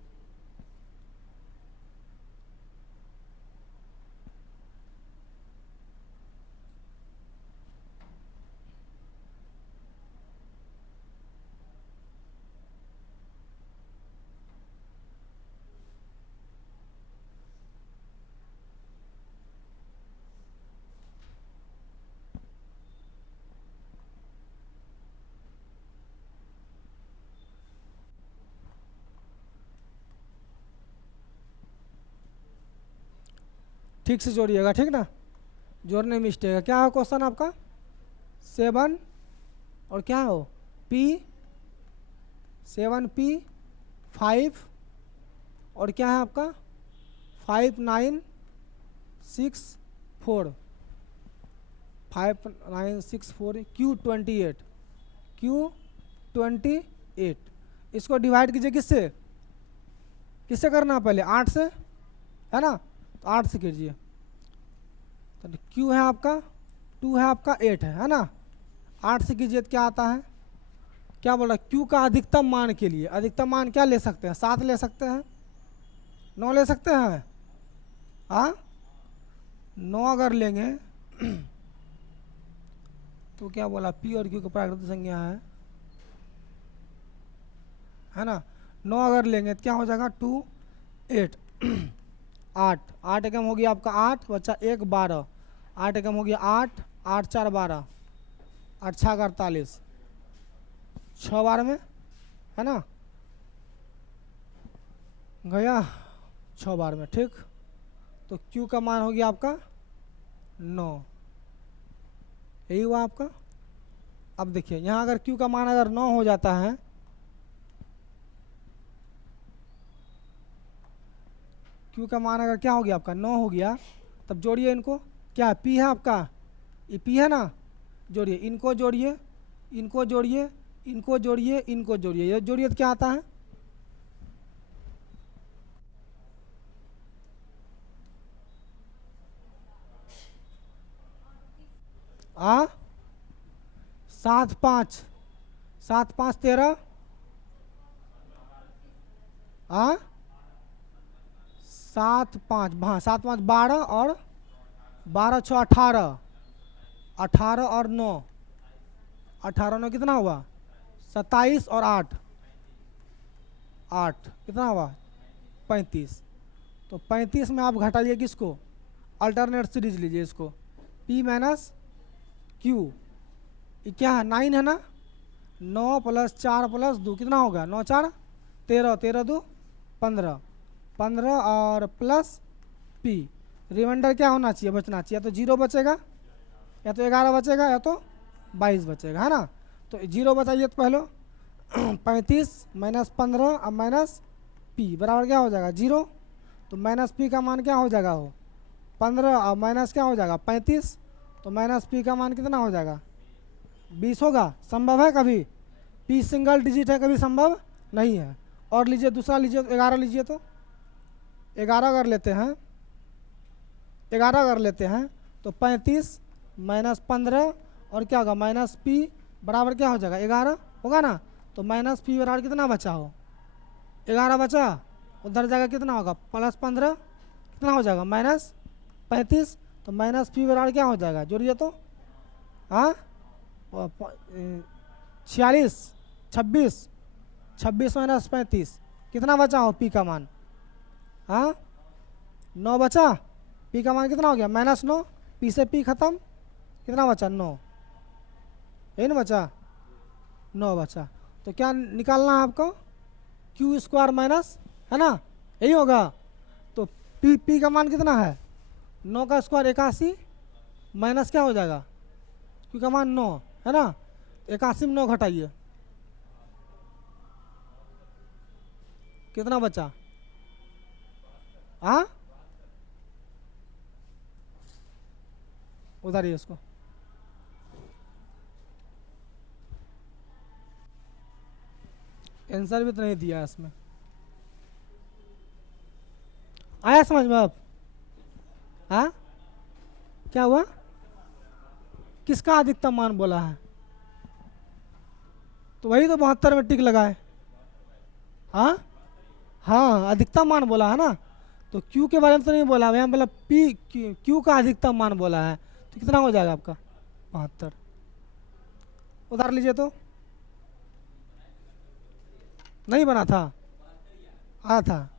ठीक से जोड़िएगा, ठीक ना, जोड़ने में मिस्टेक है। क्या है क्वेश्चन आपका 7 और क्या हो पी 7p 5 और क्या है आपका 5 9 6 4 5 9 6 4 Q28 Q28, इसको डिवाइड कीजिए किससे, किससे करना पहले 8 से, है ना, तो 8 से कीजिए, तो Q है आपका 2 है आपका 8 है ना, 8 से कीजिए तो क्या आता है, क्या बोल रहा है Q का अधिकतम मान के लिए, अधिकतम मान क्या ले सकते हैं 7 ले सकते हैं, 9 ले सकते हैं, हाँ 9 अगर लेंगे तो क्या बोला P और Q का प्राकृतिक संज्ञा है ना, 9 अगर लेंगे तो क्या हो जाएगा 2 8 8 8 एकम हो गया आपका 8 बच्चा 1 12, 8 एकम हो गया 8 8 4 12 8 6 48 6 बार में, है ना गया 6 बार में, ठीक। तो Q का मान हो गया आपका 9, यही हुआ आपका। अब देखिए यहाँ अगर Q का मान अगर 9 हो जाता है, Q का मान अगर क्या हो गया आपका 9 हो गया, तब जोड़िए इनको, क्या P है आपका, ये P है ना, जोड़िए इनको जोड़िए इनको जोड़िए इनको जोड़िए इनको जोड़िए, ये जोड़िए तो क्या आता है आ 7 5 7 5 13 7 5 हाँ 7 5 12 और 12 6 18 18 और 9 18 9 कितना हुआ 27 और 8 8 कितना हुआ 35, तो 35 में आप घटाइए किसको, अल्टरनेट सीरीज लीजिए इसको P माइनस Q, ये क्या है 9 है ना, 9 प्लस 4 प्लस 2 कितना होगा? 9 4 13, 13 2 15, 15 और प्लस पी। रिमाइंडर क्या होना चाहिए? बचना चाहिए। या तो 0 बचेगा, या तो 11 बचेगा, या तो 22 बचेगा, है ना। तो 0 बताइए तो पहले 35 माइनस 15 अब माइनस पी बराबर क्या हो जाएगा? 0। तो माइनस पी का मान क्या हो जाएगा? वो 15 और माइनस क्या हो जाएगा? 35। तो माइनस पी का मान कितना हो जाएगा? 20 होगा। संभव है कभी? पी सिंगल डिजिट है, कभी संभव नहीं है। और लीजिए दूसरा, लीजिए 11 लीजिए, तो 11 कर लेते हैं, 11 कर लेते हैं। तो 35 माइनस 15 और क्या होगा? माइनस पी बराबर क्या हो जाएगा? 11 होगा ना। तो माइनस पी बराबर कितना बचा हो? 11 बचा। उधर जाएगा कितना होगा? प्लस 15 कितना हो जाएगा? माइनस 35। तो माइनस पी बराबर क्या हो जाएगा? जोड़िए तो, हाँ 46, 26, 26 माइनस 35 कितना बचा हो? पी का मान, हाँ 9 बचा। पी का मान कितना हो गया? -9। पी से पी खत्म, कितना बचा? 9, यही ना बचा? 9 बचा। तो क्या निकालना है आपको? क्यू स्क्वायर माइनस, है ना, यही होगा। तो पी का मान कितना है? 9 का स्क्वायर 81 माइनस क्या हो जाएगा? क्यू का मान 9 है ना। 81 में 9 घटाइए, कितना बचा? हाँ उधारिए इसको। आंसर भी तो नहीं दिया इसमें। आया समझ में अब? हाँ क्या हुआ? किसका अधिकतम मान बोला है? तो वही तो 72 में टिक लगाए। हाँ हाँ अधिकतम मान बोला है ना। तो Q के बारे में तो नहीं बोला, यहाँ बोला P Q का अधिकतम मान बोला है। तो कितना हो जाएगा आपका? 72। उधार लीजिए तो, नहीं बना था, आया था।